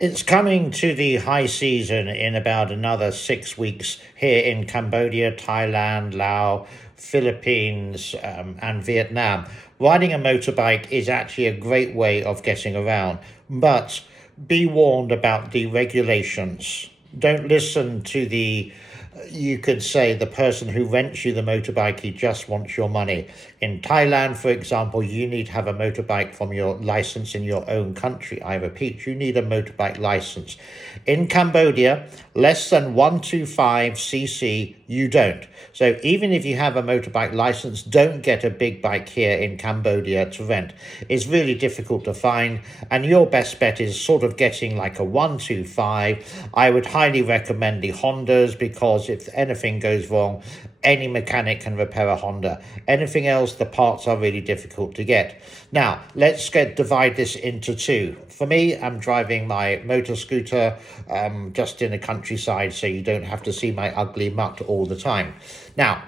It's coming to the high season in about another 6 weeks here in Cambodia, Thailand, Laos, Philippines, and Vietnam. Riding a motorbike is actually a great way of getting around, but be warned about the regulations. Don't listen to you could say, the person who rents you the motorbike, he just wants your money. In Thailand, for example, you need to have a motorbike from your license in your own country. I repeat, you need a motorbike license. In Cambodia, less than 125cc, you don't. So even if you have a motorbike license, don't get a big bike here in Cambodia to rent. It's really difficult to find, and your best bet is sort of getting like a 125. I would highly recommend the Hondas, because if anything goes wrong, any mechanic can repair a Honda. Anything else, the parts are really difficult to get. Now, let's divide this into two. For me, I'm driving my motor scooter just in the countryside, so you don't have to see my ugly mutt all the time. Now,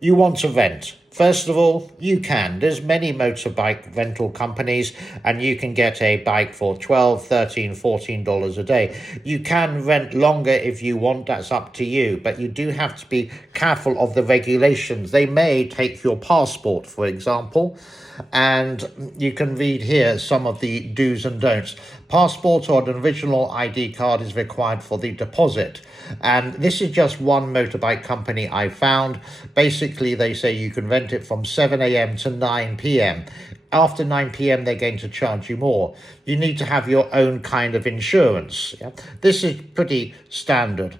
you want to rent. First of all, you can. There's many motorbike rental companies, and you can get a bike for $12, $13, $14 a day. You can rent longer if you want, that's up to you, but you do have to be careful of the regulations. They may take your passport, for example, and you can read here some of the do's and don'ts. Passport or an original ID card is required for the deposit. And this is just one motorbike company I found. Basically, they say you can rent it from 7 a.m. to 9 p.m. After 9 p.m., they're going to charge you more. You need to have your own kind of insurance. Yeah? This is pretty standard.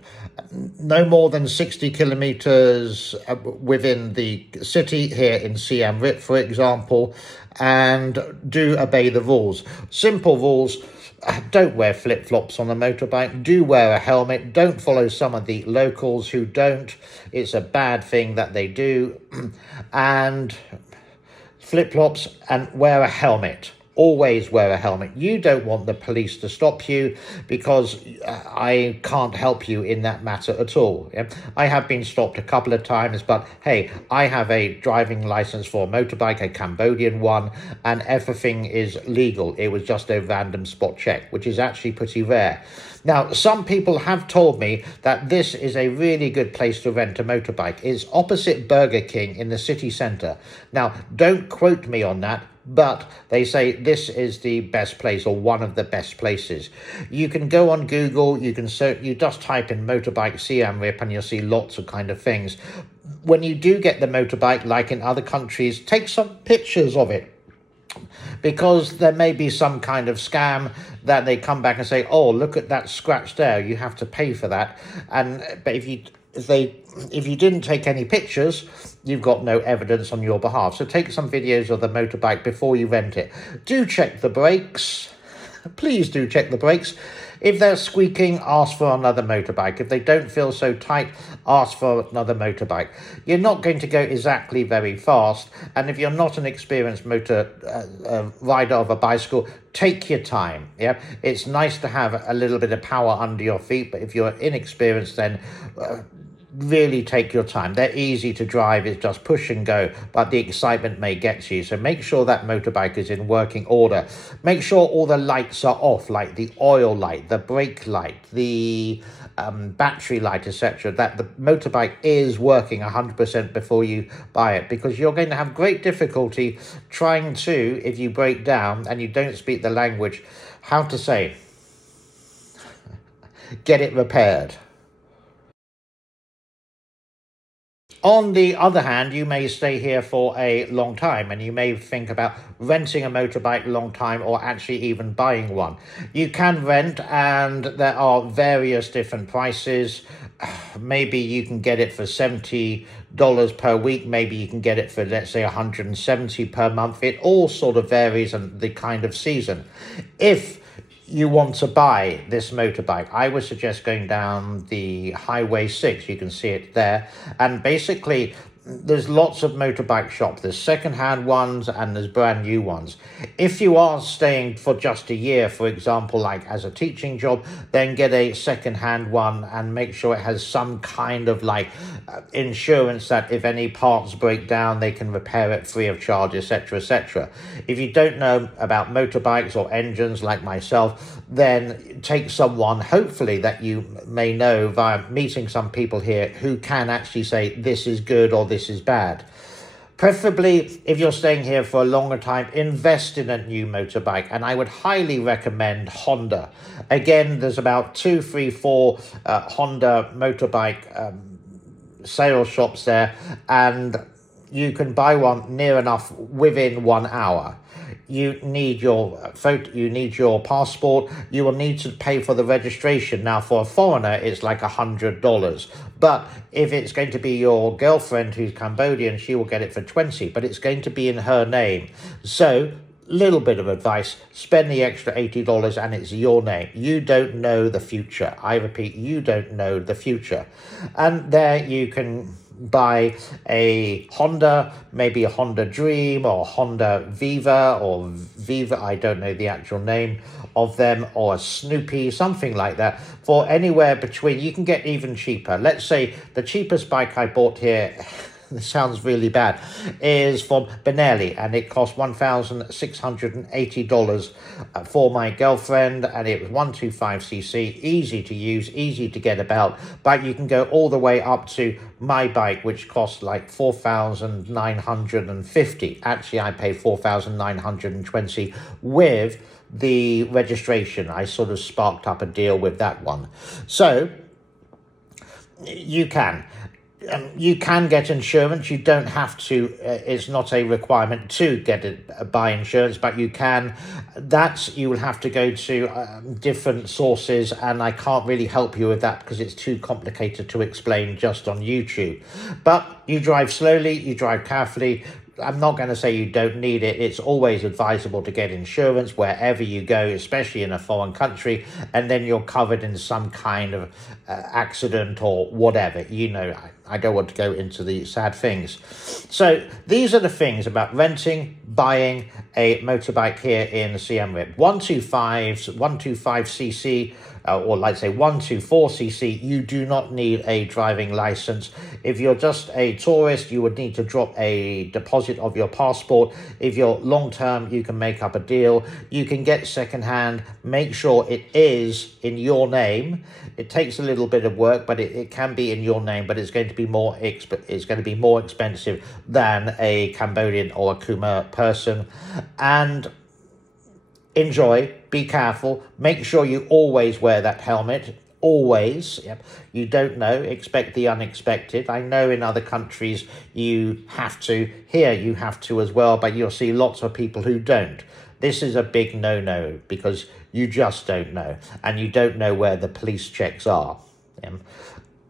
No more than 60 kilometers within the city here in Siem Reap, for example, and do obey the rules. Simple rules. Don't wear flip-flops on a motorbike. Do wear a helmet. Don't follow some of the locals who don't. It's a bad thing that they do. And flip-flops, and wear a helmet. Always wear a helmet. You don't want the police to stop you, because I can't help you in that matter at all. Yeah? I have been stopped a couple of times, but hey, I have a driving license for a motorbike, a Cambodian one, and everything is legal. It was just a random spot check, which is actually pretty rare. Now, some people have told me that this is a really good place to rent a motorbike. It's opposite Burger King in the city centre. Now, don't quote me on that, but they say this is the best place, or one of the best places. You can go on Google, you just type in Motorbikes Siem Reap, and you'll see lots of kind of things. When you do get the motorbike, like in other countries, take some pictures of it, because there may be some kind of scam that they come back and say, oh, look at that scratch there, you have to pay for that. But if you didn't take any pictures, you've got no evidence on your behalf. So take some videos of the motorbike before you rent it. Do check the brakes. Please do check the brakes. If they're squeaking, ask for another motorbike. If they don't feel so tight, ask for another motorbike. You're not going to go exactly very fast, and if you're not an experienced rider of a bicycle, take your time. Yeah, it's nice to have a little bit of power under your feet, but if you're inexperienced, then really take your time. They're easy to drive. It's just push and go, but the excitement may get to you. So make sure that motorbike is in working order. Make sure all the lights are off, like the oil light, the brake light, the battery light, etc. That the motorbike is working 100% before you buy it, because you're going to have great difficulty trying to, if you break down and you don't speak the language, how to say, get it repaired. On the other hand, you may stay here for a long time, and you may think about renting a motorbike a long time, or actually even buying one. You can rent, and there are various different prices. Maybe you can get it for $70 per week. Maybe you can get it for, let's say, $170 per month. It all sort of varies on the kind of season. If you want to buy this motorbike, I would suggest going down the Highway 6. You can see it there. And basically, there's lots of motorbike shops. There's second-hand ones and there's brand new ones. If you are staying for just a year, for example, like as a teaching job, then get a second-hand one and make sure it has some kind of like insurance that if any parts break down, they can repair it free of charge, etc., etc. If you don't know about motorbikes or engines like myself, then take someone, hopefully, that you may know via meeting some people here who can actually say this is good or this is bad. Preferably, if you're staying here for a longer time, invest in a new motorbike, and I would highly recommend Honda. Again, there's about 2, 3, 4 Honda motorbike sales shops there, and you can buy one near enough within 1 hour. You need your photo, you need your passport, you will need to pay for the registration. Now, for a foreigner, it's like $100. But if it's going to be your girlfriend who's Cambodian, she will get it for 20, but it's going to be in her name. So, little bit of advice, spend the extra $80 and it's your name. You don't know the future. I repeat, you don't know the future. And there you can buy a Honda, maybe a Honda Dream or Honda Viva or Viva, I don't know the actual name of them, or a Snoopy, something like that, for anywhere between, you can get even cheaper. Let's say the cheapest bike I bought here, this sounds really bad, is from Benelli, and it cost $1,680 for my girlfriend, and it was 125cc, easy to use, easy to get about, but you can go all the way up to my bike, which costs like $4,950. Actually, I paid $4,920 with the registration. I sort of sparked up a deal with that one. So you can get insurance. You don't have to, it's not a requirement to get it, buy insurance, but you can. You will have to go to different sources, and I can't really help you with that because it's too complicated to explain just on YouTube. But you drive slowly, you drive carefully. I'm not going to say you don't need it. It's always advisable to get insurance wherever you go, especially in a foreign country, and then you're covered in some kind of accident or whatever. You know, I don't want to go into the sad things. So these are the things about renting, buying a motorbike here in Siem Reap. 125cc, or let's say 124cc, you do not need a driving license. If you're just a tourist, you would need to drop a deposit of your passport. If you're long term, you can make up a deal. You can get secondhand. Make sure it is in your name. It takes a little bit of work, but it can be in your name. But it's going to be more expensive than a Cambodian or a Khmer person. And enjoy, be careful, make sure you always wear that helmet, always. Yep. You don't know, expect the unexpected. I know in other countries you have to, here you have to as well, but you'll see lots of people who don't. This is a big no-no because you just don't know, and you don't know where the police checks are.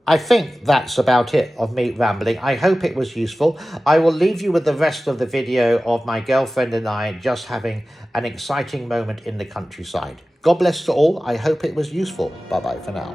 I think that's about it of me rambling. I hope it was useful. I will leave you with the rest of the video of my girlfriend and I just having an exciting moment in the countryside. God bless to all. I hope it was useful. Bye-bye for now.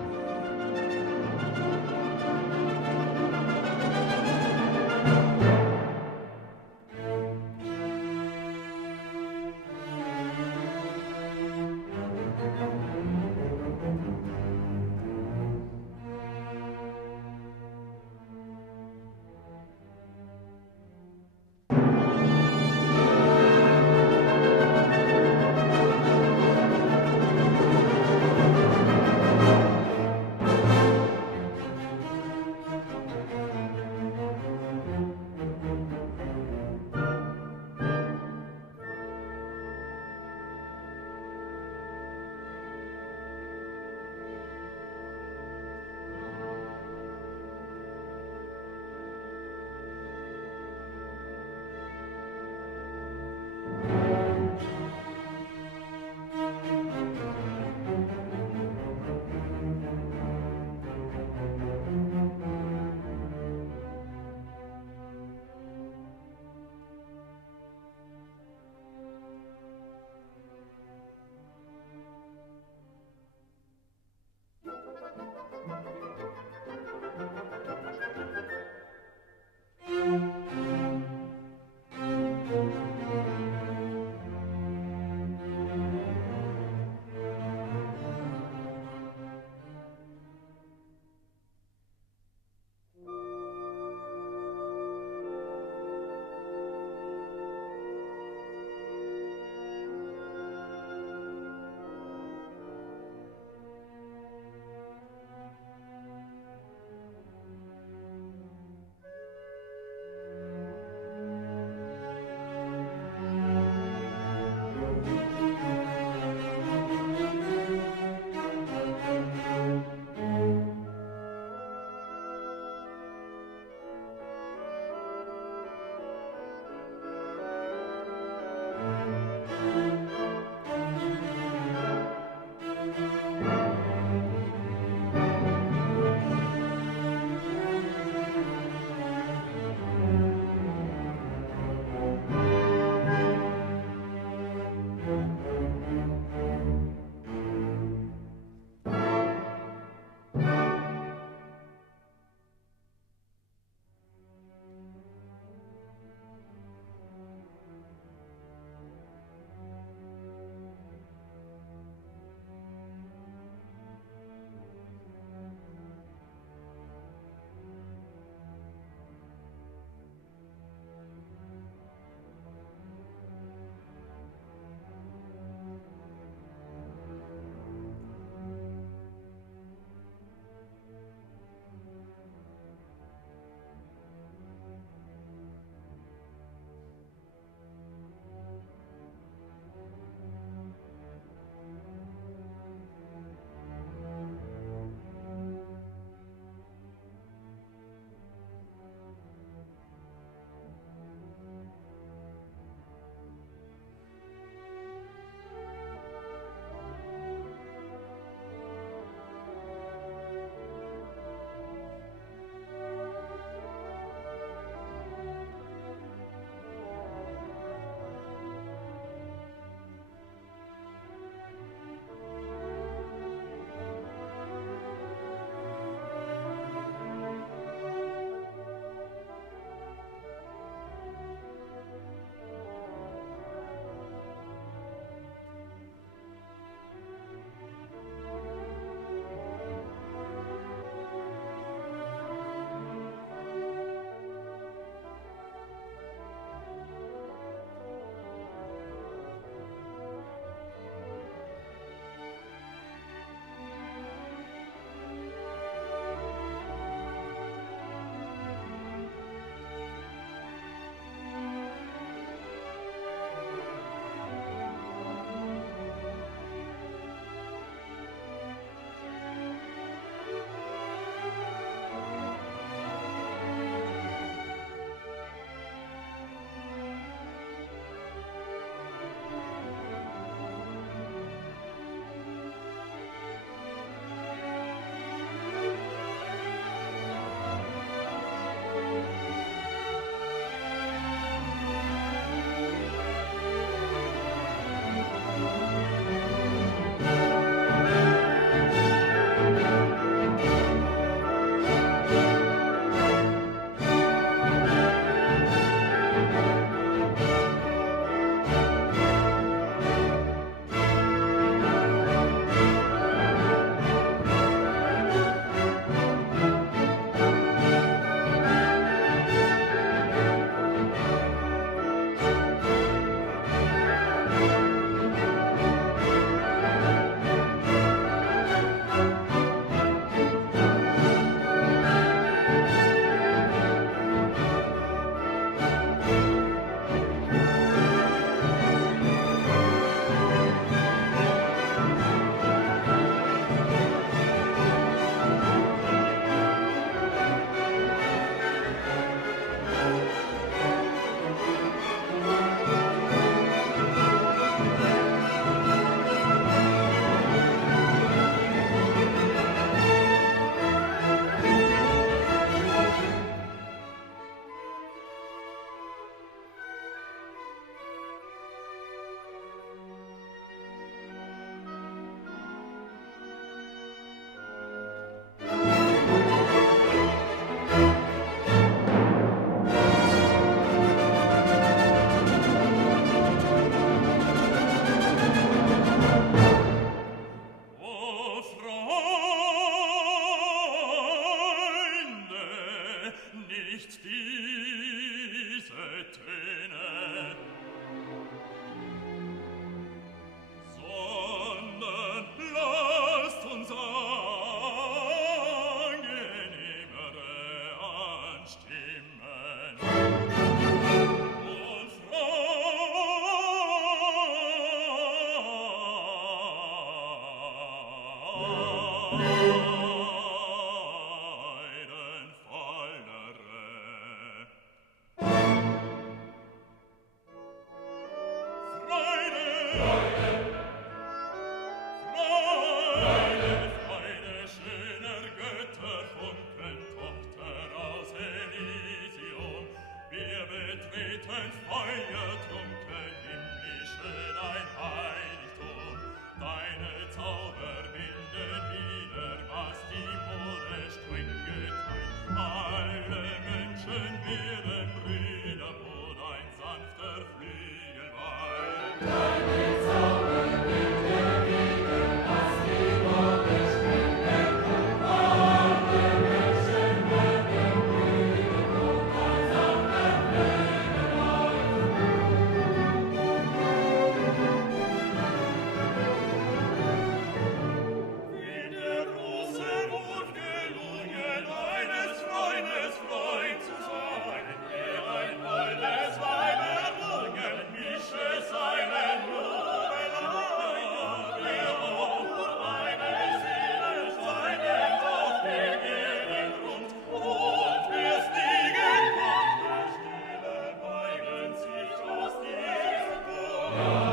Ja.